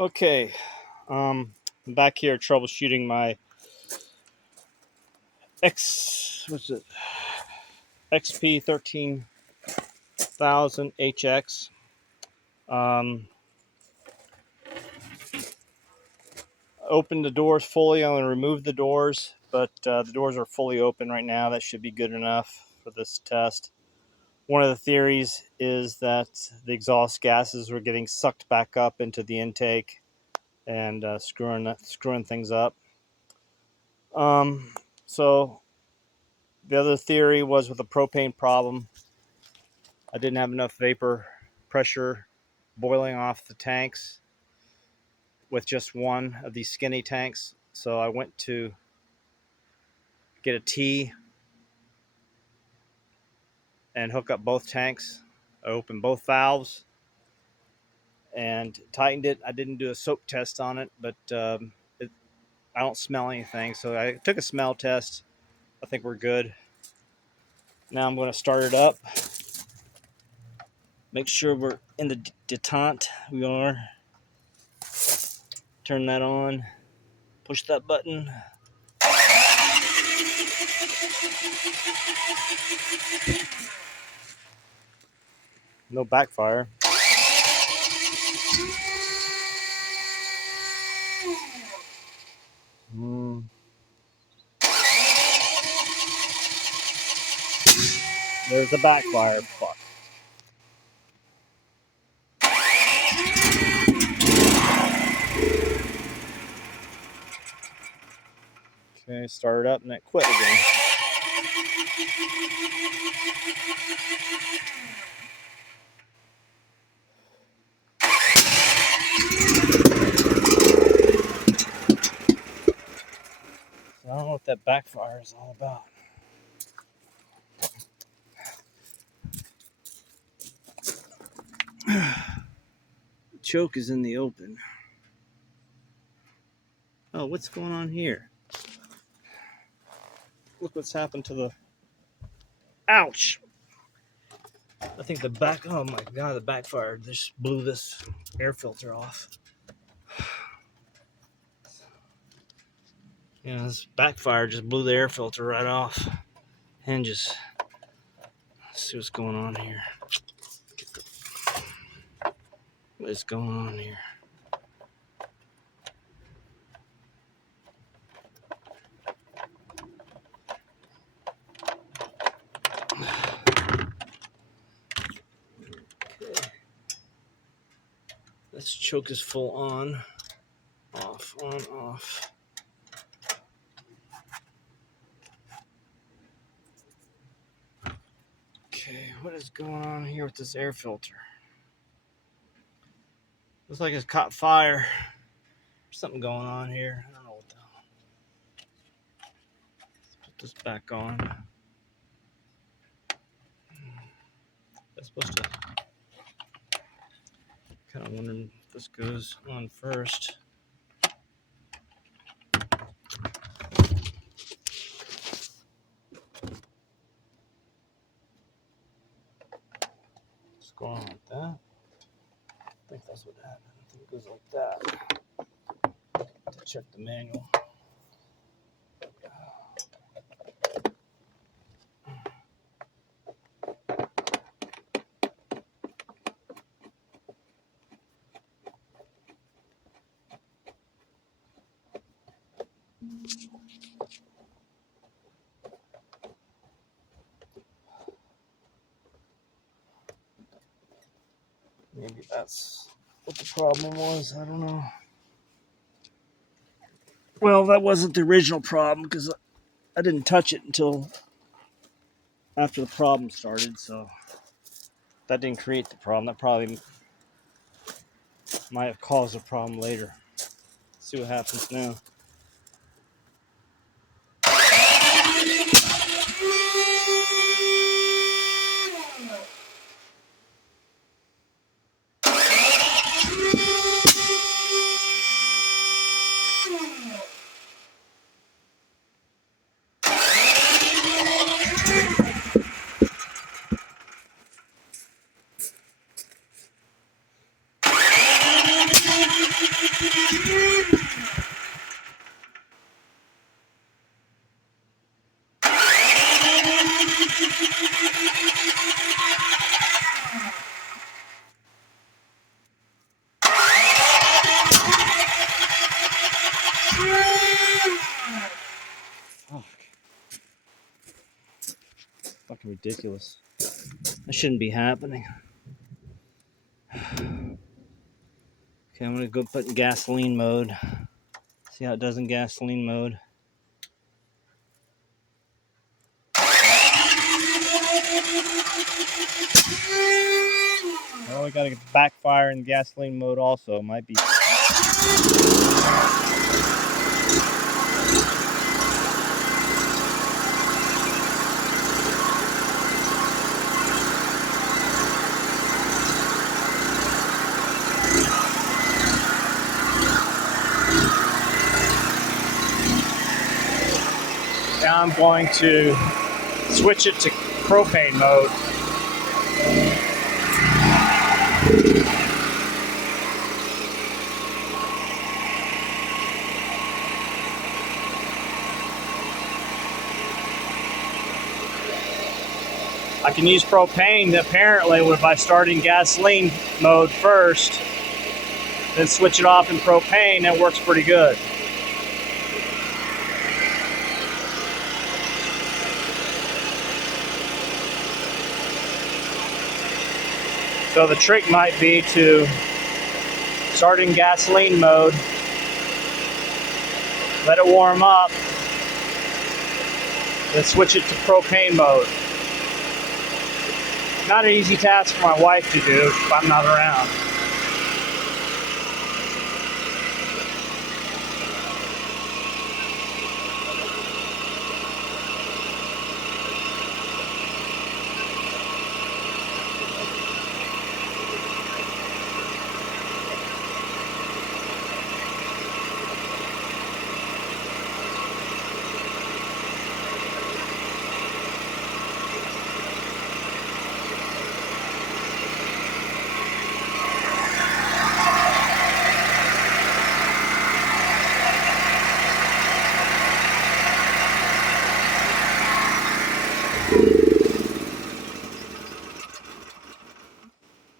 Okay, I'm back here troubleshooting my XP 13000 HX. Opened the doors fully. I'm going to remove the doors, but the doors are fully open right now. That should be good enough for this test. One of the theories is that the exhaust gases were getting sucked back up into the intake and screwing things up. So the other theory was with a propane problem. I didn't have enough vapor pressure boiling off the tanks with just one of these skinny tanks. So I went to get a T and hook up both tanks. I opened both valves and tightened it. I didn't do a soak test on it, but I don't smell anything. So I took a smell test. I think we're good. Now I'm going to start it up. Make sure we're in the detente. We are. Turn that on. Push that button. No backfire. There's a backfire. Fuck. Okay, start it up and it quit again. So I don't know what that backfire is all about. The choke is in the open. Oh, what's going on here? Look what's happened to the... Ouch! I think oh my god, the backfire just blew this air filter off. Yeah, this backfire just blew the air filter right off. Hinges. Let's see what's going on here. What is going on here? Okay. This choke is full on. Off, on, off. Okay, what is going on here with this air filter? Looks like it's caught fire. There's something going on here. I don't know what the hell. Let's put this back on. That's supposed to... Kind of wondering if this goes on first. What's going on with that? I think that's what happened. I think it goes like that. To check the manual. Maybe that's what the problem was. I don't know. Well, that wasn't the original problem because I didn't touch it until after the problem started, so that didn't create the problem. That probably might have caused a problem later. Let's see what happens now. Ridiculous. That shouldn't be happening. Okay, I'm gonna go put in gasoline mode. See how it does in gasoline mode. Oh, we gotta get backfire in gasoline mode also. Might be. Now I'm going to switch it to propane mode. I can use propane apparently by starting gasoline mode first, then switch it off in propane. That works pretty good. So the trick might be to start in gasoline mode, let it warm up, then switch it to propane mode. Not an easy task for my wife to do if I'm not around.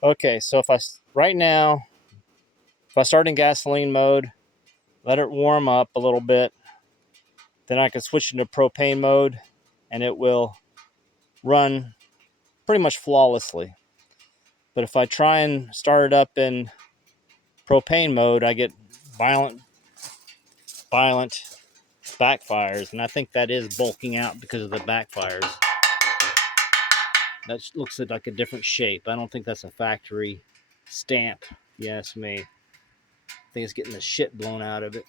Okay, so right now, if I start in gasoline mode, let it warm up a little bit, then I can switch into propane mode and it will run pretty much flawlessly. But if I try and start it up in propane mode, I get violent backfires, and I think that is bulking out because of the backfires. That looks like a different shape. I don't think that's a factory stamp, if you ask me. I think it's getting the shit blown out of it.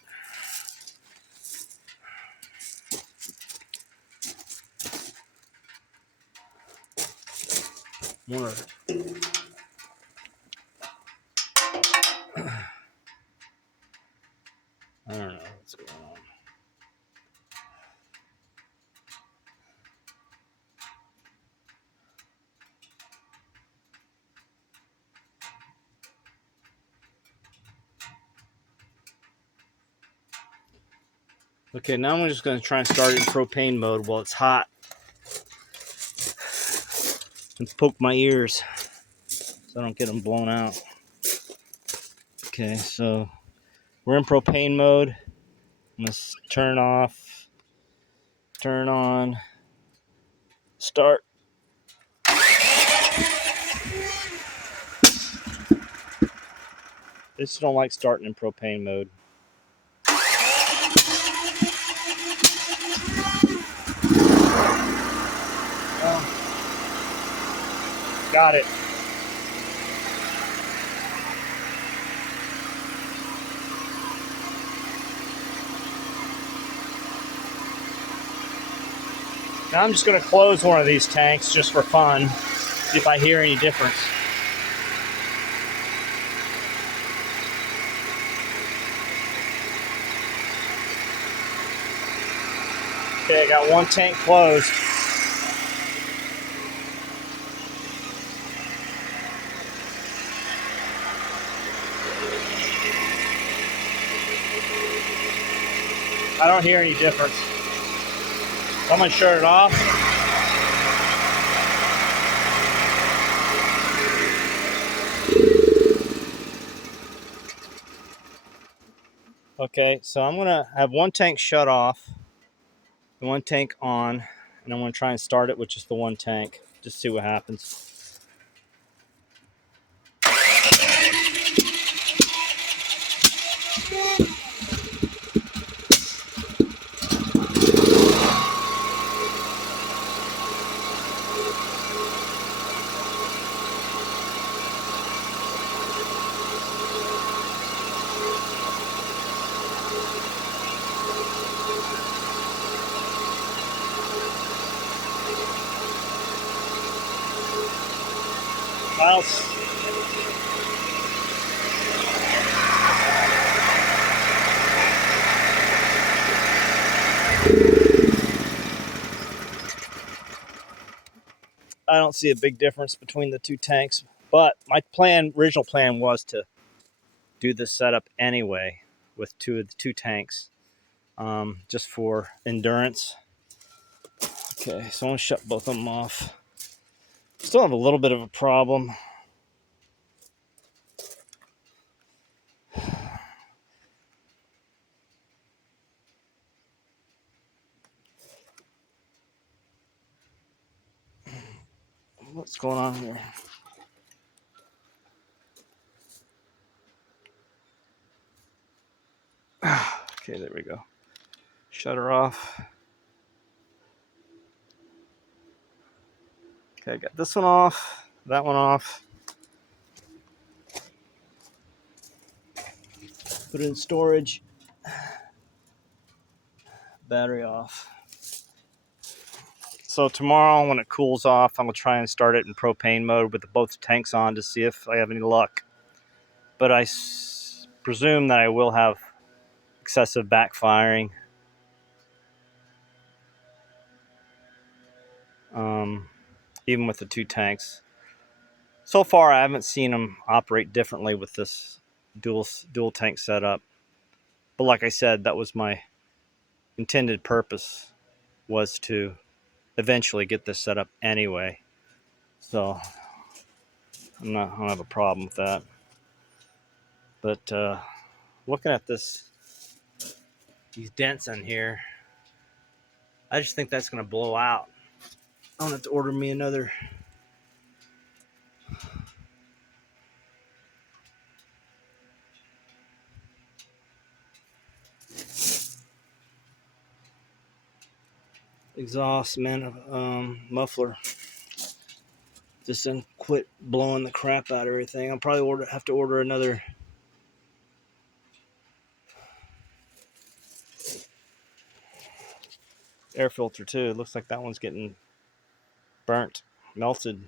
I don't know what's going on. Okay, now I'm just going to try and start it in propane mode while it's hot. And poke my ears so I don't get them blown out. Okay, so we're in propane mode. I'm going to turn off, turn on, start. I just don't like starting in propane mode. Got it. Now I'm just going to close one of these tanks just for fun, see if I hear any difference. Okay, I got one tank closed. I don't hear any difference. So I'm going to shut it off. Okay, so I'm going to have one tank shut off and one tank on. and I'm going to try and start it with just the one tank. Just see what happens. Mouse. I don't see a big difference between the two tanks, but my original plan was to do this setup anyway with two tanks, just for endurance. Okay, so I'm gonna shut both of them off. Still have a little bit of a problem. What's going on here? Okay, there we go. Shut her off. Okay, I got this one off, that one off. Put it in storage. Battery off. So tomorrow when it cools off, I'm going to try and start it in propane mode with both tanks on to see if I have any luck. But I presume that I will have excessive backfiring. Even with the two tanks. So far, I haven't seen them operate differently with this dual tank setup. But like I said, that was my intended purpose, was to eventually get this set up anyway. So I don't have a problem with that. But looking at these dents in here, I just think that's going to blow out. I'm going to have to order me another exhaust muffler. Just to quit blowing the crap out of everything. I'll probably have to order another air filter too. It looks like that one's getting burnt, melted.